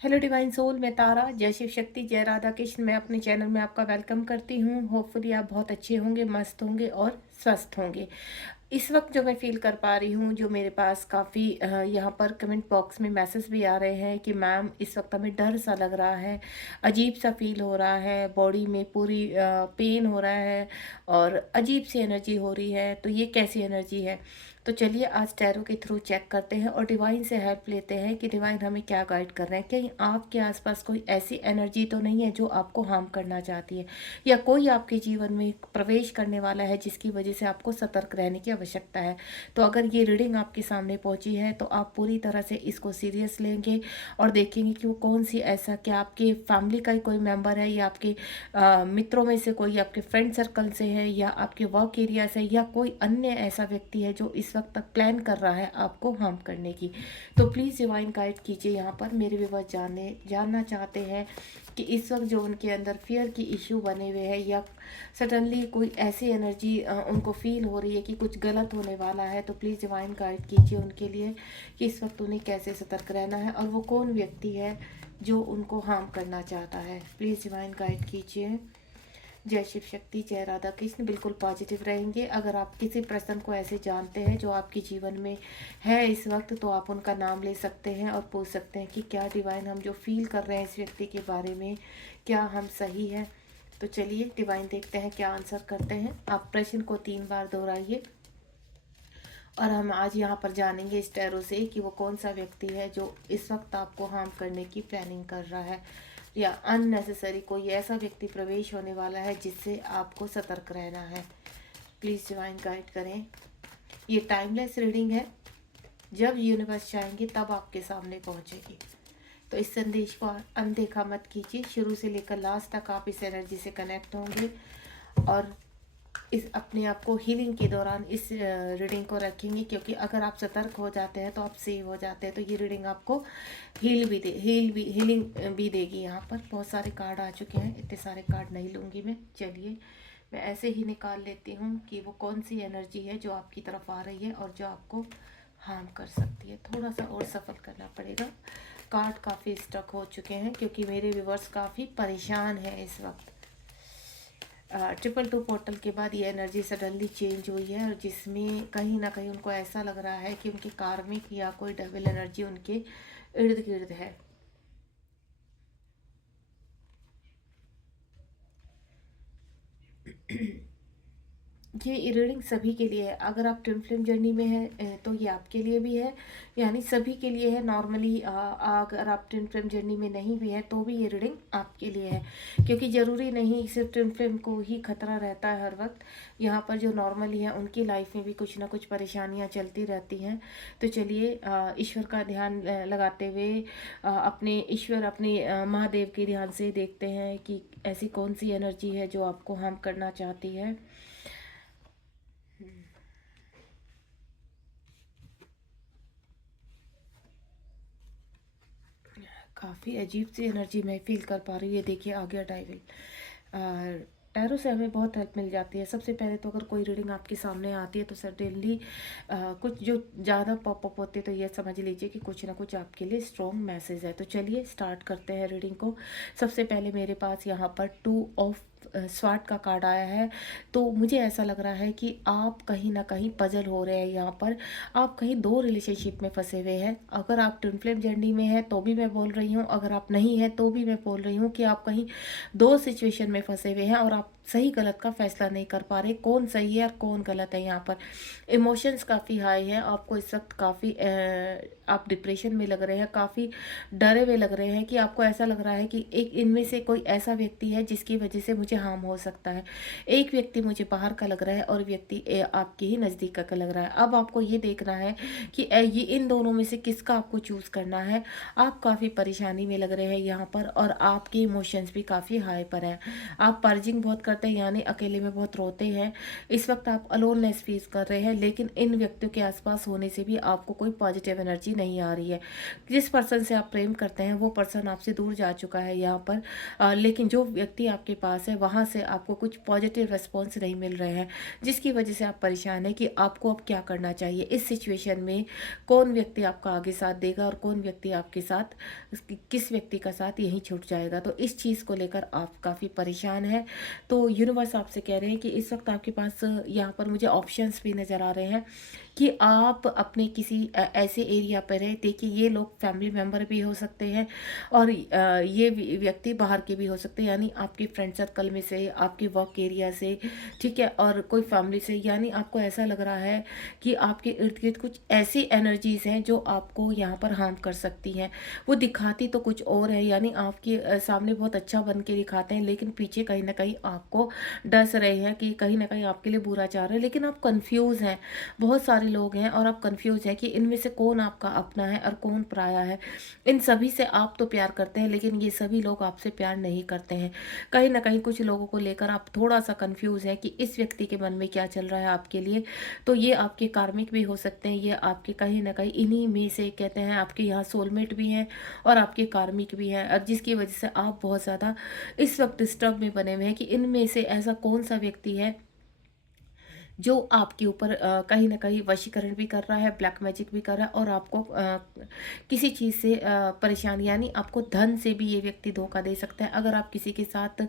Hello divine soul, मैं तारा। जय शिव शक्ति, जय राधा कृष्ण। मैं अपने चैनल में आपका वेलकम करती हूँ। होपफुली आप बहुत अच्छे होंगे, मस्त होंगे और स्वस्थ होंगे। इस वक्त जो मैं फील कर पा रही हूँ, जो मेरे पास काफ़ी यहाँ पर कमेंट बॉक्स में मैसेज भी आ रहे हैं कि मैम इस वक्त हमें डर सा लग रहा है, अजीब सा फील हो रहा है, बॉडी में पूरी पेन हो रहा है और अजीब सी एनर्जी हो रही है। तो ये कैसी एनर्जी है? तो चलिए आज टैरो के थ्रू चेक करते हैं और डिवाइन से हेल्प लेते हैं कि डिवाइन हमें क्या गाइड कर रहे हैं। कहीं आपके आसपास कोई ऐसी एनर्जी तो नहीं है जो आपको हार्म करना चाहती है, या कोई आपके जीवन में प्रवेश करने वाला है जिसकी वजह से आपको सतर्क रहने की आवश्यकता है। तो अगर ये रीडिंग आपके सामने पहुंची है तो आप पूरी तरह से इसको सीरियस लेंगे और देखेंगे कि वो कौन सी, ऐसा क्या आपके फैमिली का ही कोई मेंबर है, या आपके मित्रों में से कोई, आपके फ्रेंड सर्कल से है, या आपके वर्क एरिया से, या कोई अन्य ऐसा व्यक्ति है जो इस वक्त तक प्लान कर रहा है आपको हार्म करने की। तो प्लीज़ डिवाइन गाइड कीजिए। यहाँ पर मेरे व्यूअर्स जानना चाहते हैं कि इस वक्त जो उनके अंदर फियर की इश्यू बने हुए हैं, या सडनली कोई ऐसी एनर्जी उनको फील हो रही है कि कुछ गलत होने वाला है, तो प्लीज़ डिवाइन गाइड कीजिए उनके लिए कि इस वक्त उन्हें कैसे सतर्क रहना है और वो कौन व्यक्ति है जो उनको हार्म करना चाहता है। प्लीज़ डिवाइन गाइड कीजिए। जय शिव शक्ति, जय राधा कृष्ण। बिल्कुल पॉजिटिव रहेंगे। अगर आप किसी पर्सन को ऐसे जानते हैं जो आपके जीवन में है इस वक्त, तो आप उनका नाम ले सकते हैं और पूछ सकते हैं कि क्या डिवाइन हम जो फील कर रहे हैं इस व्यक्ति के बारे में, क्या हम सही है। तो चलिए डिवाइन देखते हैं क्या आंसर करते हैं। आप प्रश्न को 3 बार दोहराइए और हम आज यहाँ पर जानेंगे इस टैरो से कि वो कौन सा व्यक्ति है जो इस वक्त आपको हार्म करने की प्लानिंग कर रहा है, या अननेसेसरी कोई ऐसा व्यक्ति प्रवेश होने वाला है जिससे आपको सतर्क रहना है। प्लीज़ डिवाइन गाइड करें। ये टाइमलेस रीडिंग है, जब यूनिवर्स चाहेंगे तब आपके सामने पहुंचेगी। तो इस संदेश को अनदेखा मत कीजिए। शुरू से लेकर लास्ट तक आप इस एनर्जी से कनेक्ट होंगे और इस अपने आप को हीलिंग के दौरान इस रीडिंग को रखेंगे, क्योंकि अगर आप सतर्क हो जाते हैं तो आप सेव हो जाते हैं। तो ये रीडिंग आपको हीलिंग भी देगी। यहाँ पर बहुत सारे कार्ड आ चुके हैं, इतने सारे कार्ड नहीं लूँगी मैं। चलिए मैं ऐसे ही निकाल लेती हूँ कि वो कौन सी एनर्जी है जो आपकी तरफ आ रही है और जो आपको हार्म कर सकती है। थोड़ा सा और सफ़र करना पड़ेगा। कार्ड काफ़ी स्टक हो चुके हैं क्योंकि मेरे व्यूवर्स काफ़ी परेशान हैं इस वक्त। 222 पोर्टल के बाद ये एनर्जी सडनली चेंज हुई है, और जिसमें कहीं ना कहीं उनको ऐसा लग रहा है कि उनके कार्मिक या कोई डबल एनर्जी उनके इर्द गिर्द है। ये रीडिंग सभी के लिए है। अगर आप ट्विन फ्लेम जर्नी में है तो ये आपके लिए भी है, यानी सभी के लिए है। नॉर्मली अगर आप ट्विन फ्लेम जर्नी में नहीं भी है तो भी ये रीडिंग आपके लिए है, क्योंकि ज़रूरी नहीं सिर्फ ट्विन फ्लेम को ही खतरा रहता है हर वक्त। यहाँ पर जो नॉर्मली है उनकी लाइफ में भी कुछ ना कुछ परेशानियाँ चलती रहती हैं। तो चलिए ईश्वर का ध्यान लगाते हुए अपने ईश्वर, अपने महादेव के ध्यान से देखते हैं कि ऐसी कौन सी एनर्जी है जो आपको हार्म करना चाहती है। काफ़ी अजीब सी एनर्जी मैं फील कर पा रही हूँ। ये देखिए आ गया डाइविल। टैरो से हमें बहुत हेल्प मिल जाती है। सबसे पहले तो अगर कोई रीडिंग आपके सामने आती है तो सडनली कुछ जो ज़्यादा पॉपअप होते हैं तो ये समझ लीजिए कि कुछ ना कुछ आपके लिए स्ट्रॉन्ग मैसेज है। तो चलिए स्टार्ट करते हैं रीडिंग को। सबसे पहले मेरे पास यहाँ पर 2 ऑफ स्वार्ड का कार्ड आया है। तो मुझे ऐसा लग रहा है कि आप कहीं ना कहीं पजल हो रहे हैं। यहाँ पर आप कहीं 2 रिलेशनशिप में फंसे हुए हैं। अगर आप ट्विन फ्लेम जर्नी में है तो भी मैं बोल रही हूँ, अगर आप नहीं है तो भी मैं बोल रही हूँ कि आप कहीं 2 सिचुएशन में फंसे हुए हैं और आप सही गलत का फैसला नहीं कर पा रहे, कौन सही है और कौन गलत है। यहाँ पर इमोशंस काफ़ी हाई है आपको इस वक्त। काफ़ी आप डिप्रेशन में लग रहे हैं, काफ़ी डरे हुए लग रहे हैं कि आपको ऐसा लग रहा है कि एक इनमें से कोई ऐसा व्यक्ति है जिसकी वजह से मुझे हार्म हो सकता है। एक व्यक्ति मुझे बाहर का लग रहा है और व्यक्ति आपके ही नज़दीक का लग रहा है। अब आपको ये देखना है कि ये इन दोनों में से किसका आपको चूज़ करना है। आप काफ़ी परेशानी में लग रहे हैं यहाँ पर, और आपके इमोशंस भी काफ़ी हाई पर है। आप पर्जिंग बहुत करते करते हैं, यानी अकेले में बहुत रोते हैं। इस वक्त आप अलोननेस फील कर रहे हैं, लेकिन इन व्यक्तियों के आसपास होने से भी आपको कोई पॉजिटिव एनर्जी नहीं आ रही है। जिस पर्सन से आप प्रेम करते हैं वो पर्सन आपसे दूर जा चुका है यहाँ पर, लेकिन जो व्यक्ति आपके पास है वहाँ से आपको कुछ पॉजिटिव रिस्पॉन्स नहीं मिल रहे हैं, जिसकी वजह से आप परेशान हैं कि आपको अब क्या करना चाहिए। इस सिचुएशन में कौन व्यक्ति आपका आगे साथ देगा और कौन व्यक्ति आपके साथ, किस व्यक्ति का साथ यहीं छूट जाएगा। तो इस चीज़ को लेकर आप काफ़ी परेशान हैं। तो यूनिवर्स आपसे कह रहे हैं कि इस वक्त आपके पास यहाँ पर मुझे ऑप्शंस भी नज़र आ रहे हैं कि आप अपने किसी ऐसे एरिया पर हैं। देखिए, ये लोग फैमिली मेम्बर भी हो सकते हैं और ये व्यक्ति बाहर के भी हो सकते हैं, यानी आपके फ्रेंड सर्कल में से, आपके वर्क एरिया से, ठीक है, और कोई फैमिली से। यानी आपको ऐसा लग रहा है कि आपके इर्द गिर्द कुछ ऐसी एनर्जीज हैं जो आपको यहाँ पर हार्म कर सकती हैं। वो दिखाती तो कुछ और है, यानी आपके सामने बहुत अच्छा बन के दिखाते हैं, लेकिन पीछे कहीं ना कहीं आपको डस रहे हैं कि कहीं ना कहीं आपके लिए बुरा चाह रहे हैं। लेकिन आप कंफ्यूज हैं, बहुत सारे लोग हैं और आप कंफ्यूज हैं कि इनमें से कौन आपका अपना है और कौन पराया है। इन सभी से आप तो प्यार करते हैं, लेकिन ये सभी लोग आपसे प्यार नहीं करते हैं। कहीं ना कहीं कुछ लोगों को लेकर आप थोड़ा सा कंफ्यूज हैं कि इस व्यक्ति के मन में क्या चल रहा है आपके लिए। तो ये आपके कार्मिक भी हो सकते हैं, ये आपके कहीं ना कहीं इन्हीं में से, कहते हैं, आपके यहाँ सोलमेट भी हैं और आपके कार्मिक भी हैं, और जिसकी वजह से आप बहुत ज़्यादा इस वक्त डिस्टर्ब में बने हुए हैं कि इनमें से ऐसा कौन सा व्यक्ति है जो आपके ऊपर कहीं न कहीं वशीकरण भी कर रहा है, ब्लैक मैजिक भी कर रहा है और आपको किसी चीज़ से परेशान, यानी आपको धन से भी ये व्यक्ति धोखा दे सकता है। अगर आप किसी के साथ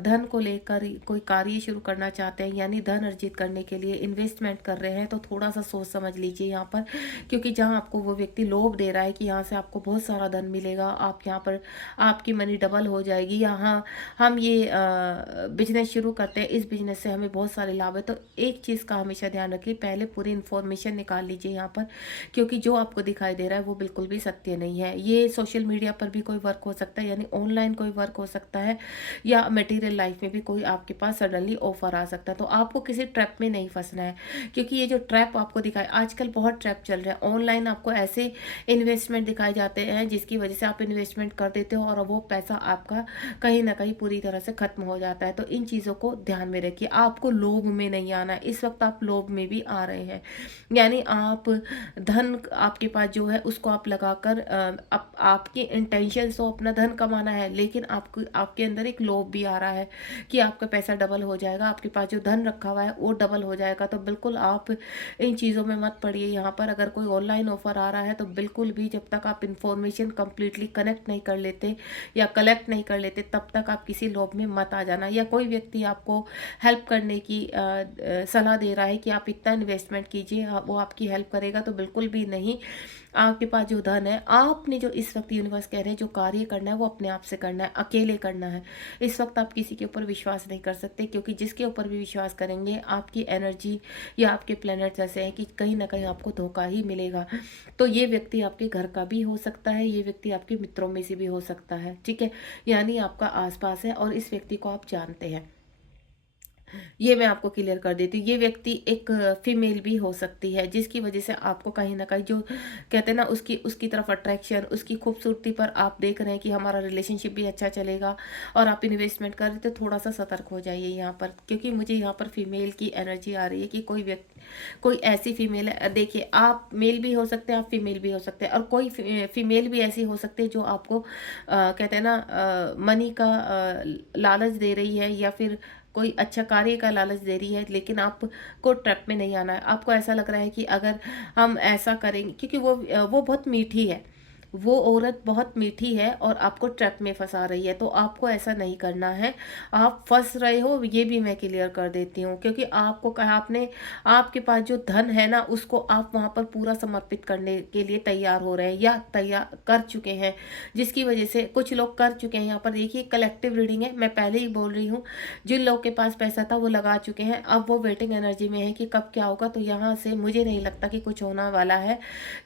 धन को लेकर कोई कार्य शुरू करना चाहते हैं, यानी धन अर्जित करने के लिए इन्वेस्टमेंट कर रहे हैं, तो थोड़ा-सा सोच समझ लीजिए यहाँ पर, क्योंकि जहाँ आपको वो व्यक्ति लोभ दे रहा है कि यहाँ से आपको बहुत सारा धन मिलेगा, आप यहाँ पर आपकी मनी डबल हो जाएगी, यहाँ हम ये बिज़नेस शुरू करते हैं, इस बिज़नेस से हमें बहुत सारे लाभ है। तो एक चीज़ का हमेशा ध्यान रखिए, पहले पूरी इन्फॉर्मेशन निकाल लीजिए यहाँ पर, क्योंकि जो आपको दिखाई दे रहा है वो बिल्कुल भी सत्य नहीं है। ये सोशल मीडिया पर भी कोई वर्क हो सकता है, यानी ऑनलाइन कोई वर्क हो सकता है, या मटेरियल लाइफ में भी कोई आपके पास सडनली ऑफर आ सकता है। तो आपको किसी ट्रैप में नहीं फंसना है, क्योंकि ये जो ट्रैप आपको दिखाए, आजकल बहुत ट्रैप चल रहे हैं ऑनलाइन, आपको ऐसे इन्वेस्टमेंट दिखाए जाते हैं जिसकी वजह से आप इन्वेस्टमेंट कर देते हो और वो पैसा आपका कहीं ना कहीं पूरी तरह से खत्म हो जाता है। तो इन चीज़ों को ध्यान में रखिए, आपको लोभ में नहीं आना। इस वक्त आप लोभ में भी आ रहे हैं, यानी आप धन आपके पास जो है उसको आप लगाकर आपकी इंटेंशन तो अपना धन कमाना है, लेकिन आपको आपके अंदर एक लोभ भी आ रहा है कि आपका पैसा डबल हो जाएगा, आपके पास जो धन रखा हुआ है वो डबल हो जाएगा। तो बिल्कुल आप इन चीज़ों में मत पड़िए। यहाँ पर अगर कोई ऑनलाइन ऑफर आ रहा है तो बिल्कुल भी, जब तक आप इंफॉर्मेशन कंप्लीटली कनेक्ट नहीं कर लेते या कलेक्ट नहीं कर लेते, तब तक आप किसी लोभ में मत आ जाना। या कोई व्यक्ति आपको हेल्प करने की सलाह दे रहा है कि आप इतना इन्वेस्टमेंट कीजिए, वो आपकी हेल्प करेगा, तो बिल्कुल भी नहीं। आपके पास जो धन है, आपने जो इस वक्त यूनिवर्स कह रहे हैं जो कार्य करना है वो अपने आप से करना है, अकेले करना है। इस वक्त आप किसी के ऊपर विश्वास नहीं कर सकते, क्योंकि जिसके ऊपर भी विश्वास करेंगे आपकी एनर्जी या आपके प्लैनेट्स ऐसे हैं कि कहीं ना कहीं आपको धोखा ही मिलेगा। तो ये व्यक्ति आपके घर का भी हो सकता है, ये व्यक्ति आपके मित्रों में से भी हो सकता है, ठीक है, यानी आपका आसपास है और इस व्यक्ति को आप जानते हैं। ये मैं आपको क्लियर कर देती हूँ। ये व्यक्ति एक फीमेल भी हो सकती है, जिसकी वजह से आपको कहीं न कहीं, जो कहते हैं ना, उसकी उसकी तरफ अट्रैक्शन, उसकी खूबसूरती पर आप देख रहे हैं कि हमारा रिलेशनशिप भी अच्छा चलेगा और आप इन्वेस्टमेंट कर रहे, तो थोड़ा-सा सतर्क हो जाइए यहाँ पर, क्योंकि मुझे यहाँ पर फीमेल की एनर्जी आ रही है कि कोई ऐसी फीमेल है। देखिए, आप मेल भी हो सकते हैं, आप फीमेल भी हो सकते हैं, और कोई फीमेल भी ऐसी हो सकती है जो आपको कहते हैं ना, मनी का लालच दे रही है, या फिर कोई अच्छा कार्य का लालच दे रही है, लेकिन आपको ट्रैप में नहीं आना है। आपको ऐसा लग रहा है कि अगर हम ऐसा करेंगे, क्योंकि वो बहुत मीठी है, वो औरत बहुत मीठी है और आपको ट्रैप में फंसा रही है, तो आपको ऐसा नहीं करना है। आप फंस रहे हो, ये भी मैं क्लियर कर देती हूँ, क्योंकि आपको कहा, आपने, आपके पास जो धन है ना, उसको आप वहाँ पर पूरा समर्पित करने के लिए तैयार हो रहे हैं या तैयार कर चुके हैं, जिसकी वजह से कुछ लोग कर चुके हैं। यहाँ पर देखिए, कलेक्टिव रीडिंग है, मैं पहले ही बोल रही हूँ, जिन लोग के पास पैसा था वो लगा चुके हैं, अब वो वेटिंग एनर्जी में है कि कब क्या होगा। तो यहाँ से मुझे नहीं लगता कि कुछ होने वाला है,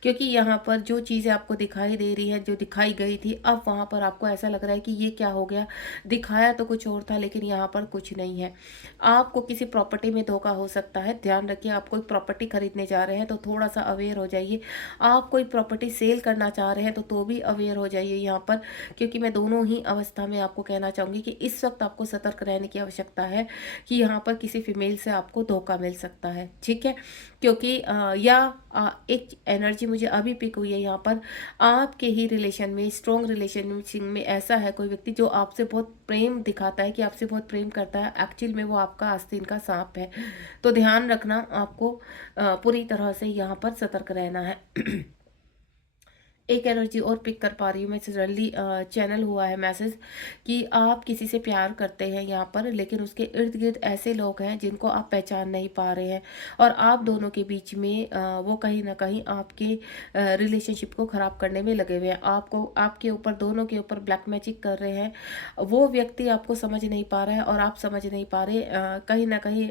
क्योंकि यहाँ पर जो चीज़ें आपको दिखाई दिखाई दे रही है, जो दिखाई गई थी, अब वहाँ पर आपको ऐसा लग रहा है कि ये क्या हो गया, दिखाया तो कुछ और था लेकिन यहाँ पर कुछ नहीं है। आपको किसी प्रॉपर्टी में धोखा हो सकता है, ध्यान रखिए। आप कोई प्रॉपर्टी खरीदने जा रहे हैं तो थोड़ा सा अवेयर हो जाइए। आप कोई प्रॉपर्टी सेल करना चाह रहे हैं तो भी अवेयर हो जाइए यहाँ पर, क्योंकि मैं दोनों ही अवस्था में आपको कहना चाहूँगी कि इस वक्त आपको सतर्क रहने की आवश्यकता है कि यहाँ पर किसी फीमेल से आपको धोखा मिल सकता है, ठीक है। क्योंकि एक एनर्जी मुझे अभी पिक हुई है यहाँ पर, आपके ही रिलेशन में, स्ट्रॉन्ग रिलेशनशिप में ऐसा है कोई व्यक्ति जो आपसे बहुत प्रेम दिखाता है कि आपसे बहुत प्रेम करता है, एक्चुअल में वो आपका आस्तीन का सांप है। तो ध्यान रखना, आपको पूरी तरह से यहाँ पर सतर्क रहना है। एक एनर्जी और पिक कर पा रही हूँ मैं, सडनली चैनल हुआ है मैसेज कि आप किसी से प्यार करते हैं यहाँ पर, लेकिन उसके इर्द गिर्द ऐसे लोग हैं जिनको आप पहचान नहीं पा रहे हैं, और आप दोनों के बीच में वो कहीं ना कहीं आपके रिलेशनशिप को ख़राब करने में लगे हुए हैं। आपको, आपके ऊपर, दोनों के ऊपर ब्लैक मैजिक कर रहे हैं। वो व्यक्ति आपको समझ नहीं पा रहा है और आप समझ नहीं पा रहे, कहीं ना कहीं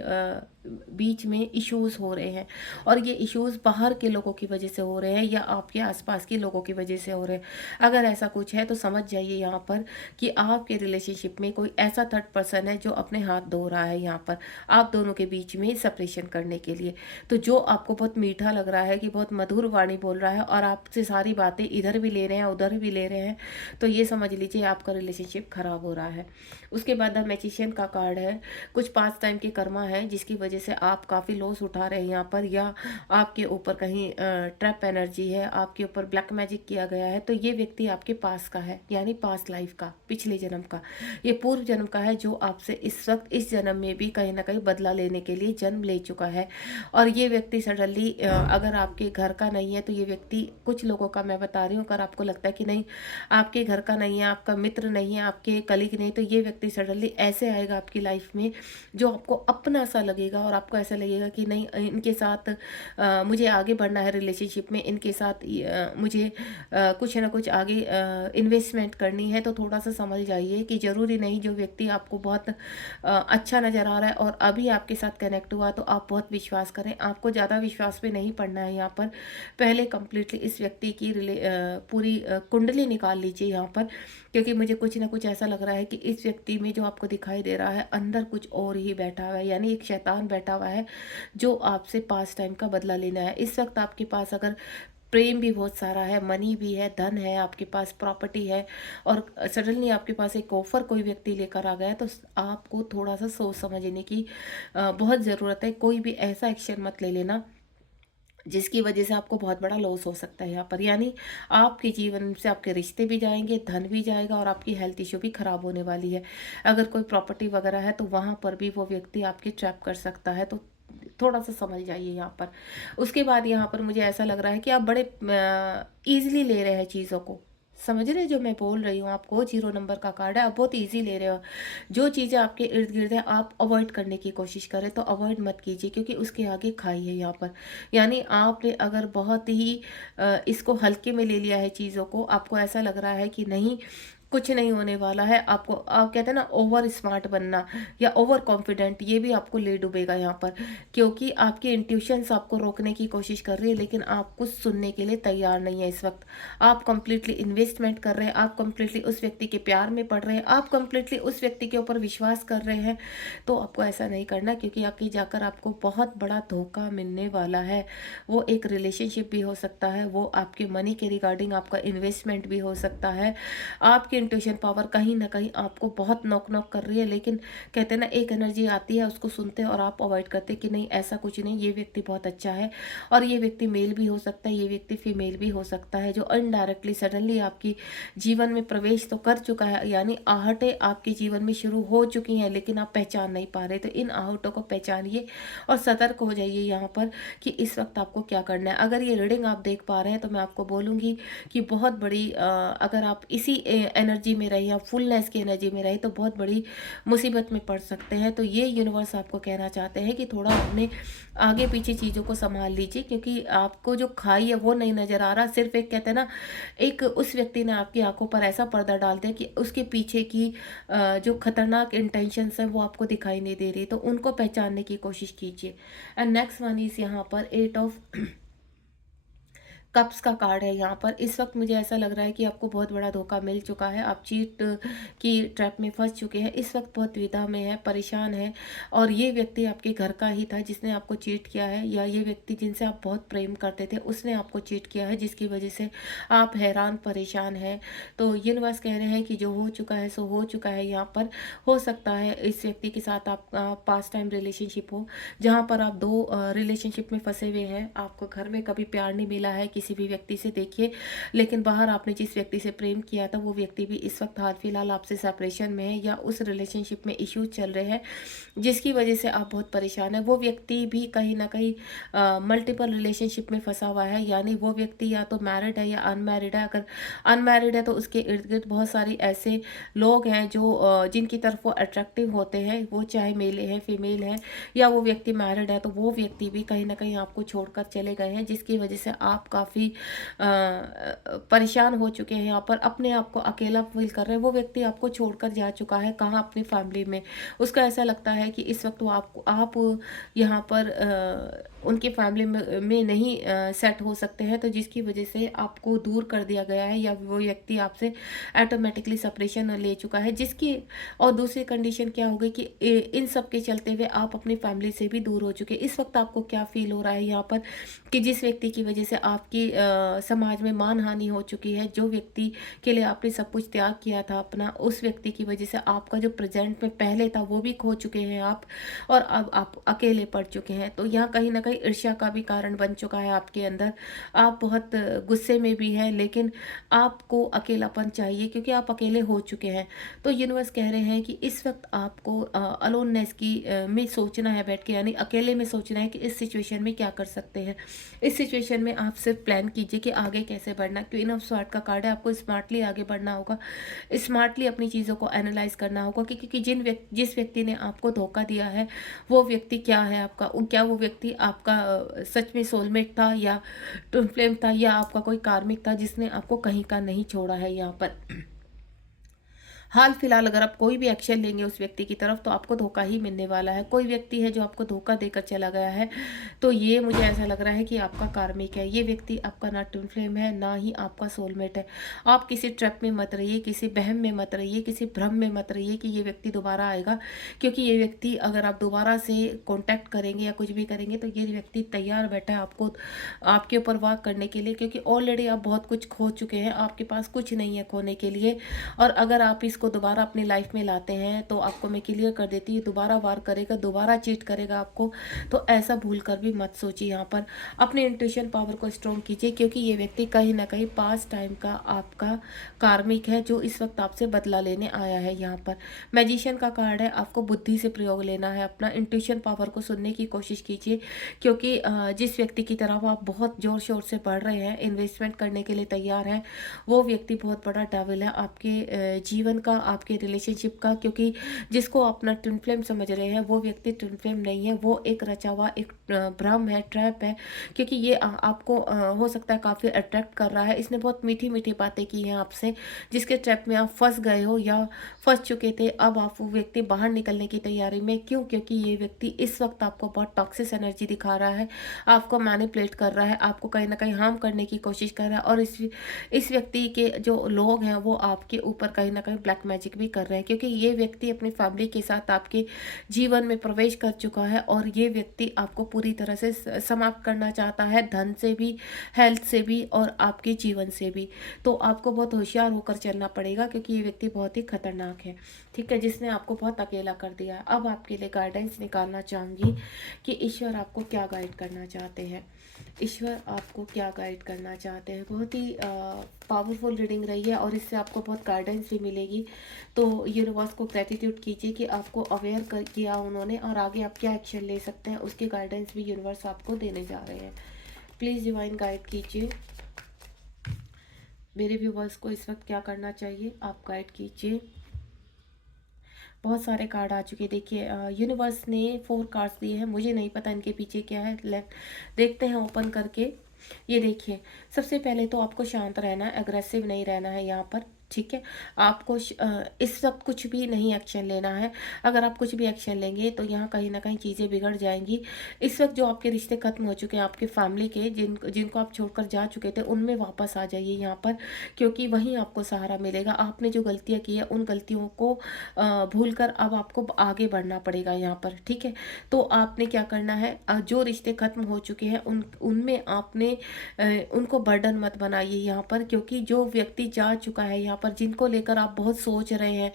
बीच में इश्यूज हो रहे हैं, और ये इश्यूज बाहर के लोगों की वजह से हो रहे हैं या आपके आसपास के लोगों की वजह से हो रहे हैं। अगर ऐसा कुछ है तो समझ जाइए यहाँ पर कि आपके रिलेशनशिप में कोई ऐसा थर्ड पर्सन है जो अपने हाथ धो रहा है यहाँ पर आप दोनों के बीच में सेपरेशन करने के लिए। तो जो आपको बहुत मीठा लग रहा है कि बहुत मधुर वाणी बोल रहा है और आपसे सारी बातें इधर भी ले रहे हैं उधर भी ले रहे हैं, तो ये समझ लीजिए आपका रिलेशनशिप खराब हो रहा है। उसके बाद द मैजिशियन का कार्ड है, कुछ पास्ट टाइम की कर्मा है जिसकी वजह से आप काफ़ी लॉस उठा रहे हैं यहाँ पर, या आपके ऊपर कहीं ट्रैप एनर्जी है, आपके ऊपर ब्लैक मैजिक किया गया है। तो ये व्यक्ति आपके पास का है, यानी पास्ट लाइफ का, पिछले जन्म का, ये पूर्व जन्म का है, जो आपसे इस वक्त इस जन्म में भी कहीं ना कहीं बदला लेने के लिए जन्म ले चुका है। और ये व्यक्ति सडनली, अगर आपके घर का नहीं है तो ये व्यक्ति, कुछ लोगों का मैं बता रही हूँ, अगर आपको लगता है कि नहीं आपके घर का नहीं है, आपका मित्र नहीं है, आपके कलीग नहीं, तो ये व्यक्ति सडनली ऐसे आएगा आपकी लाइफ में जो आपको अपना सा लगेगा, और आपको ऐसा लगेगा कि नहीं, इनके साथ मुझे आगे बढ़ना है रिलेशनशिप में, इनके साथ मुझे कुछ ना कुछ आगे इन्वेस्टमेंट करनी है। तो थोड़ा सा समझ जाइए कि ज़रूरी नहीं जो व्यक्ति आपको बहुत अच्छा नज़र आ रहा है और अभी आपके साथ कनेक्ट हुआ तो आप बहुत विश्वास करें, आपको ज़्यादा विश्वास पे नहीं पड़ना है यहाँ पर। पहले कंप्लीटली इस व्यक्ति की पूरी कुंडली निकाल लीजिए यहाँ पर, क्योंकि मुझे कुछ ना कुछ ऐसा लग रहा है कि इस व्यक्ति में जो आपको दिखाई दे रहा है अंदर कुछ और ही बैठा हुआ है, यानी एक शैतान बैठा हुआ है जो आपसे पास टाइम का बदला लेना है। इस वक्त आपके पास अगर प्रेम भी बहुत सारा है, मनी भी है, धन है, आपके पास प्रॉपर्टी है, और सडनली आपके पास एक ऑफर कोई व्यक्ति लेकर आ गया है, तो आपको थोड़ा सा सोच समझने की बहुत ज़रूरत है। कोई भी ऐसा एक्शन मत ले लेना जिसकी वजह से आपको बहुत बड़ा लॉस हो सकता है यहाँ पर, यानी आपके जीवन से आपके रिश्ते भी जाएंगे, धन भी जाएगा, और आपकी हेल्थ इशू भी खराब होने वाली है। अगर कोई प्रॉपर्टी वगैरह है तो वहाँ पर भी वो व्यक्ति आपके ट्रैप कर सकता है, तो थोड़ा सा समझ जाइए यहाँ पर। उसके बाद यहाँ पर मुझे ऐसा लग रहा है कि आप बड़े ईजिली ले रहे हैं चीज़ों को, समझ रहे हैं जो मैं बोल रही हूँ आपको। 0 नंबर का कार्ड है, आप बहुत इजी ले रहे हो। जो चीज़ें आपके इर्द गिर्द है आप अवॉइड करने की कोशिश करें तो अवॉइड मत कीजिए, क्योंकि उसके आगे खाई है यहाँ पर। यानी आपने अगर बहुत ही इसको हल्के में ले लिया है चीज़ों को, आपको ऐसा लग रहा है कि नहीं कुछ नहीं होने वाला है, आपको, आप कहते हैं ना ओवर स्मार्ट बनना या ओवर कॉन्फिडेंट, ये भी आपको ले डूबेगा यहाँ पर, क्योंकि आपकी इंट्यूशंस आपको रोकने की कोशिश कर रही है, लेकिन आप कुछ सुनने के लिए तैयार नहीं है इस वक्त। आप कंप्लीटली इन्वेस्टमेंट कर रहे हैं, आप कंप्लीटली उस व्यक्ति के प्यार में पड़ रहे हैं, आप कंप्लीटली उस व्यक्ति के ऊपर विश्वास कर रहे हैं। तो आपको ऐसा नहीं करना, क्योंकि आगे जाकर आपको बहुत बड़ा धोखा मिलने वाला है। वो एक रिलेशनशिप भी हो सकता है, वो आपके मनी के रिगार्डिंग आपका इन्वेस्टमेंट भी हो सकता है। आपकी इंट्यूशन पावर कहीं ना कहीं आपको बहुत नॉक नॉक कर रही है, लेकिन कहते हैं ना एक एनर्जी आती है उसको सुनते हैं और आप अवॉइड करते हैं कि नहीं ऐसा कुछ नहीं, ये व्यक्ति बहुत अच्छा है। और ये व्यक्ति मेल भी हो सकता है, ये व्यक्ति फीमेल भी हो सकता है, जो इनडायरेक्टली सडनली आपकी जीवन में प्रवेश तो कर चुका है, यानी आहटें आपके जीवन में शुरू हो चुकी हैं, लेकिन आप पहचान नहीं पा रहे। तो इन आहटों को पहचानिए और सतर्क हो जाइए यहाँ पर कि इस वक्त आपको क्या करना है। अगर ये रीडिंग आप देख पा रहे हैं तो मैं आपको बोलूँगी कि बहुत बड़ी अगर आप इसी एनर्जी में रहे या फुलनेस की एनर्जी में रहे तो बहुत बड़ी मुसीबत में पड़ सकते हैं। तो ये यूनिवर्स आपको कहना चाहते हैं कि थोड़ा अपने आगे पीछे चीज़ों को संभाल लीजिए, क्योंकि आपको जो खाई है वो नहीं नज़र आ रहा। सिर्फ एक कहते हैं ना, एक उस व्यक्ति ने आपकी आंखों पर ऐसा पर्दा डाल दिया कि उसके पीछे की जो खतरनाक इंटेंशंस हैं वो आपको दिखाई नहीं दे रही, तो उनको पहचानने की कोशिश कीजिए। एंड नेक्स्ट वन इज यहाँ पर 8 ऑफ कप्स का कार्ड है यहाँ पर। इस वक्त मुझे ऐसा लग रहा है कि आपको बहुत बड़ा धोखा मिल चुका है, आप चीट की ट्रैप में फंस चुके हैं। इस वक्त बहुत द्विधा में है, परेशान है, और ये व्यक्ति आपके घर का ही था जिसने आपको चीट किया है, या ये व्यक्ति जिनसे आप बहुत प्रेम करते थे उसने आपको चीट किया है, जिसकी वजह से आप हैरान परेशान हैं। तो यूनिवर्स कह रहे हैं कि जो हो चुका है सो हो चुका है। यहाँ पर हो सकता है इस व्यक्ति के साथ आपका पास्ट टाइम रिलेशनशिप हो, जहाँ पर आप दो रिलेशनशिप में फंसे हुए हैं। आपको घर में कभी प्यार नहीं मिला है किसी भी व्यक्ति से, देखिए, लेकिन बाहर आपने जिस व्यक्ति से प्रेम किया था वो व्यक्ति भी इस वक्त हाल फिलहाल आपसे सेपरेशन में है, या उस रिलेशनशिप में इश्यूज चल रहे हैं जिसकी वजह से आप बहुत परेशान हैं। वो व्यक्ति भी कहीं ना कहीं मल्टीपल रिलेशनशिप में फंसा हुआ है, यानी वो व्यक्ति या तो मैरिड है या अनमैरिड है। अगर अनमैरिड है तो उसके इर्द गिर्द बहुत सारी ऐसे लोग हैं जो जिनकी तरफ वो अट्रैक्टिव होते हैं, वो चाहे मेल है फीमेल है, या वो व्यक्ति मैरिड है तो वो व्यक्ति भी कहीं ना कहीं आपको छोड़कर चले गए हैं, जिसकी वजह से आप काफ़ी परेशान हो चुके हैं। यहाँ पर अपने आप को अकेला फील कर रहे हैं। वो व्यक्ति आपको छोड़कर जा चुका है, कहाँ, अपनी फैमिली में। उसको ऐसा लगता है कि इस वक्त वो आप यहाँ पर उनकी फैमिली में नहीं सेट हो सकते हैं, तो जिसकी वजह से आपको दूर कर दिया गया है, या वो व्यक्ति आपसे ऑटोमेटिकली सेपरेशन ले चुका है। जिसकी और दूसरी कंडीशन क्या होगी कि इन सब के चलते हुए आप अपनी फैमिली से भी दूर हो चुके। इस वक्त आपको क्या फील हो रहा है यहाँ पर कि जिस व्यक्ति की वजह से आपकी समाज में मानहानि हो चुकी है, जो व्यक्ति के लिए आपने सब कुछ त्याग किया था अपना, उस व्यक्ति की वजह से आपका जो प्रेजेंट में पहले था वो भी खो चुके हैं आप, और अब आप अकेले पड़ चुके हैं। तो यहाँ कहीं ना कहीं ईर्ष्या का भी कारण बन चुका है आपके अंदर। आप बहुत गुस्से में भी हैं, लेकिन आपको अकेलापन चाहिए क्योंकि आप अकेले हो चुके हैं। तो यूनिवर्स कह रहे हैं कि इस वक्त आपको अलोननेस की में सोचना है बैठ के, यानी अकेले में सोचना है कि इस सिचुएशन में क्या कर सकते हैं। इस सिचुएशन में आप सिर्फ प्लान कीजिए कि आगे कैसे बढ़ना। क्वीन ऑफ स्वॉर्ड का कार्ड है, आपको स्मार्टली आगे बढ़ना होगा, स्मार्टली अपनी चीज़ों को एनालाइज करना होगा, क्योंकि जिस व्यक्ति ने आपको धोखा दिया है वो व्यक्ति क्या है आपका, क्या वो व्यक्ति आपका सच में सोलमेट था, या ट्विन फ्लेम था, या आपका कोई कार्मिक था जिसने आपको कहीं का नहीं छोड़ा है। यहाँ पर हाल फिलहाल अगर आप कोई भी एक्शन लेंगे उस व्यक्ति की तरफ तो आपको धोखा ही मिलने वाला है। कोई व्यक्ति है जो आपको धोखा देकर चला गया है, तो ये मुझे ऐसा लग रहा है कि आपका कार्मिक है। ये व्यक्ति आपका ना ट्विन फ्लेम है, ना ही आपका सोलमेट है। आप किसी ट्रैप में मत रहिए, किसी बहम में मत रहिए, किसी भ्रम में मत रहिए कि ये व्यक्ति दोबारा आएगा, क्योंकि ये व्यक्ति अगर आप दोबारा से कॉन्टैक्ट करेंगे या कुछ भी करेंगे तो ये व्यक्ति तैयार बैठा है आपको, आपके ऊपर वार करने के लिए, क्योंकि ऑलरेडी आप बहुत कुछ खो चुके हैं, आपके पास कुछ नहीं है खोने के लिए। और अगर आप इसको दोबारा अपनी लाइफ में लाते हैं तो आपको मैं क्लियर कर देती हूँ, दोबारा वार करेगा, दोबारा चीट करेगा आपको। तो ऐसा भूल कर भी मत सोचिए। यहाँ पर अपने इंट्यूशन पावर को स्ट्रॉन्ग कीजिए, क्योंकि ये व्यक्ति कहीं ना कहीं पास्ट टाइम का आपका कार्मिक है जो इस वक्त आपसे बदला लेने आया है। यहाँ पर मैजिशियन का कार्ड है, आपको बुद्धि से प्रयोग लेना है, अपना इंट्यूशन पावर को सुनने की कोशिश कीजिए, क्योंकि जिस व्यक्ति की तरफ आप बहुत जोर शोर से बढ़ रहे हैं, इन्वेस्टमेंट करने के लिए तैयार हैं, वो व्यक्ति बहुत बड़ा डेविल है आपके जीवन का, आपके रिलेशनशिप का। क्योंकि जिसको अपना ट्विन फ्लेम समझ रहे हैं वो व्यक्ति ट्विन फ्लेम नहीं है, वो एक रचा हुआ एक भ्रम है, ट्रैप है। क्योंकि ये आपको हो सकता है काफ़ी अट्रैक्ट कर रहा है, इसने बहुत मीठी मीठी बातें की हैं आपसे, जिसके ट्रैप में आप फंस गए हो या फंस चुके थे। अब आप वो व्यक्ति बाहर निकलने की तैयारी में, क्यों? क्योंकि ये व्यक्ति इस वक्त आपको बहुत टॉक्सिक एनर्जी दिखा रहा है, आपको मैनिपुलेट कर रहा है, आपको कहीं ना कहीं हार्म करने की कोशिश कर रहा है। और इस व्यक्ति के जो लोग हैं वो आपके ऊपर कहीं ना कहीं ब्लैक मैजिक भी कर रहे हैं, क्योंकि ये व्यक्ति अपनी फैमिली के साथ आपके जीवन में प्रवेश कर चुका है, और ये व्यक्ति आपको पूरी तरह से समाप्त करना चाहता है, धन से भी, हेल्थ से भी, और आपके जीवन से भी। तो आपको बहुत होशियार होकर चलना पड़ेगा, क्योंकि ये व्यक्ति बहुत ही खतरनाक है, ठीक है, जिसने आपको बहुत अकेला कर दिया है। अब आपके लिए गाइडेंस निकालना चाहूँगी कि ईश्वर आपको क्या गाइड करना चाहते हैं। ईश्वर आपको क्या गाइड करना चाहते हैं। बहुत ही पावरफुल रीडिंग रही है और इससे आपको बहुत गाइडेंस भी मिलेगी। तो यूनिवर्स को ग्रेटिट्यूड कीजिए कि आपको अवेयर कर किया उन्होंने, और आगे आप क्या एक्शन ले सकते हैं उसके गाइडेंस भी यूनिवर्स आपको देने जा रहे हैं। प्लीज़ डिवाइन गाइड कीजिए मेरे व्यूवर्स को इस वक्त क्या करना चाहिए, आप गाइड कीजिए। बहुत सारे कार्ड आ चुके हैं। देखिए यूनिवर्स ने 4 कार्ड्स दिए हैं, मुझे नहीं पता इनके पीछे क्या है। देखते हैं ओपन करके। ये देखिए, सबसे पहले तो आपको शांत रहना है, एग्रेसिव नहीं रहना है यहाँ पर। ठीक है। आपको इस वक्त कुछ भी नहीं एक्शन लेना है। अगर आप कुछ भी एक्शन लेंगे तो यहाँ कहीं ना कहीं चीज़ें बिगड़ जाएंगी। इस वक्त जो आपके रिश्ते खत्म हो चुके हैं आपके फैमिली के, जिनको आप छोड़कर जा चुके थे, उनमें वापस आ जाइए यहाँ पर, क्योंकि वहीं आपको सहारा मिलेगा। आपने जो गलतियाँ की है उन गलतियों को भूलकर अब आपको आगे बढ़ना पड़ेगा यहाँ पर, ठीक है। तो आपने क्या करना है, जो रिश्ते खत्म हो चुके हैं उनमें आपने उनको बर्डन मत बनाइए यहाँ पर, क्योंकि जो व्यक्ति जा चुका है यहाँ पर, जिनको लेकर आप बहुत सोच रहे हैं,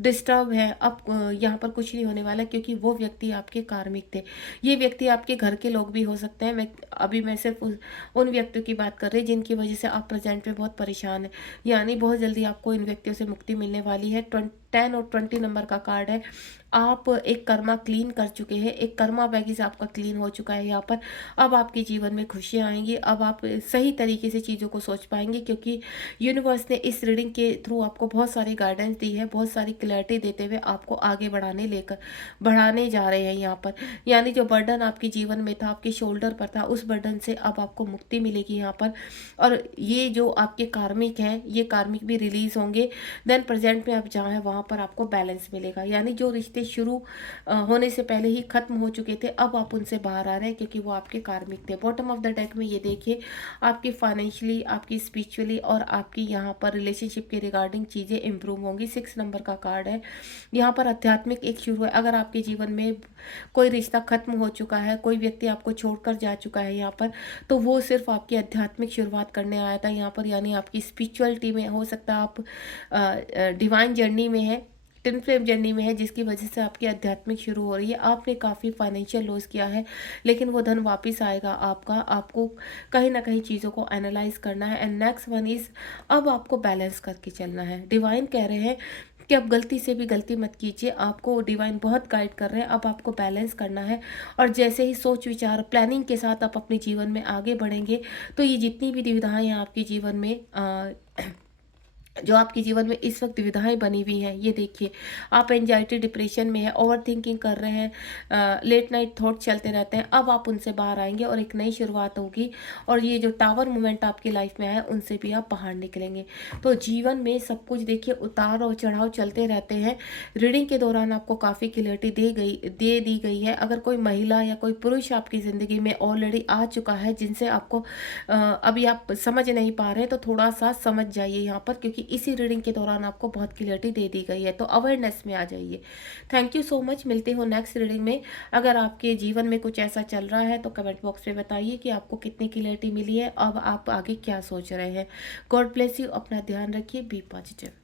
डिस्टर्ब है, अब यहाँ पर कुछ नहीं होने वाला, क्योंकि वो व्यक्ति आपके कार्मिक थे। ये व्यक्ति आपके घर के लोग भी हो सकते हैं। मैं सिर्फ उन व्यक्तियों की बात कर रही जिनकी वजह से आप प्रेजेंट में बहुत परेशान हैं। यानी बहुत जल्दी आपको इन व्यक्तियों से मुक्ति मिलने वाली है। 10 और 20 नंबर का कार्ड है। आप एक कर्मा क्लीन कर चुके हैं, एक कर्मा बैगेज आपका क्लीन हो चुका है यहाँ पर। अब आपके जीवन में खुशियाँ आएंगी। अब आप सही तरीके से चीज़ों को सोच पाएंगे, क्योंकि यूनिवर्स ने इस रीडिंग के थ्रू आपको बहुत सारी गाइडेंस दी है, बहुत सारी क्लैरिटी देते हुए आपको आगे बढ़ाने जा रहे हैं यहाँ पर। यानी जो बर्डन आपके जीवन में था, आपके शोल्डर पर था, उस बर्डन से अब आपको मुक्ति मिलेगी यहाँ पर। और ये जो आपके कार्मिक हैं, ये कार्मिक भी रिलीज होंगे। देन प्रेजेंट में आप जहाँ हैं वहाँ पर आपको बैलेंस मिलेगा। यानी जो रिश्ते शुरू होने से पहले ही खत्म हो चुके थे, अब आप उनसे बाहर आ रहे हैं, क्योंकि वो आपके कार्मिक थे। बॉटम ऑफ द डेक में ये देखिए, आपकी फाइनेंशियली, आपकी स्पिरिचुअली और आपकी यहाँ पर रिलेशनशिप के रिगार्डिंग चीज़ें इंप्रूव होंगी। 6 नंबर का कार्ड है यहाँ पर। आध्यात्मिक एक शुरू है। अगर आपके जीवन में कोई रिश्ता खत्म हो चुका है, कोई व्यक्ति आपको छोड़कर जा चुका है यहाँ पर, तो वो सिर्फ आपकी आध्यात्मिक शुरुआत करने आया था यहाँ पर। यानी आपकी स्पिरिचुअलिटी में हो सकता है आप डिवाइन जर्नी में है, टिन फ्लेम जर्नी में है, जिसकी वजह से आपकी आध्यात्मिक शुरू हो रही है। आपने काफ़ी फाइनेंशियल लॉस किया है, लेकिन वो धन वापस आएगा आपका। आपको कहीं ना कहीं चीज़ों को एनालाइज करना है। एंड नेक्स्ट वन इज, अब आपको बैलेंस करके चलना है। डिवाइन कह रहे हैं कि अब गलती से भी गलती मत कीजिए। आपको डिवाइन बहुत गाइड कर रहे हैं। अब आपको बैलेंस करना है, और जैसे ही सोच विचार प्लानिंग के साथ आप अपने जीवन में आगे बढ़ेंगे, तो ये जितनी भी दुविधाएं हैं आपके जीवन में, जो आपके जीवन में इस वक्त दुविधाएं बनी हुई हैं, ये देखिए, आप एंजाइटी डिप्रेशन में है, ओवर थिंकिंग कर रहे हैं, लेट नाइट थॉट चलते रहते हैं, अब आप उनसे बाहर आएंगे और एक नई शुरुआत होगी। और ये जो टावर मोमेंट आपकी लाइफ में आया, उनसे भी आप बाहर निकलेंगे। तो जीवन में सब कुछ देखिए, उतार और चढ़ाव चलते रहते हैं। रीडिंग के दौरान आपको काफ़ी क्लियरिटी दे दी गई है। अगर कोई महिला या कोई पुरुष आपकी ज़िंदगी में ऑलरेडी आ चुका है, जिनसे आपको अभी आप समझ नहीं पा रहे, तो थोड़ा सा समझ जाइए यहाँ पर, क्योंकि इसी रीडिंग के दौरान आपको बहुत क्लियरिटी दे दी गई है। तो अवेयरनेस में आ जाइए। Thank you so much. मिलते हो नेक्स्ट रीडिंग में। अगर आपके जीवन में कुछ ऐसा चल रहा है तो कमेंट बॉक्स में बताइए कि आपको कितनी क्लियरिटी मिली है, अब आप आगे क्या सोच रहे हैं। God bless you. अपना ध्यान रखिए। Be positive.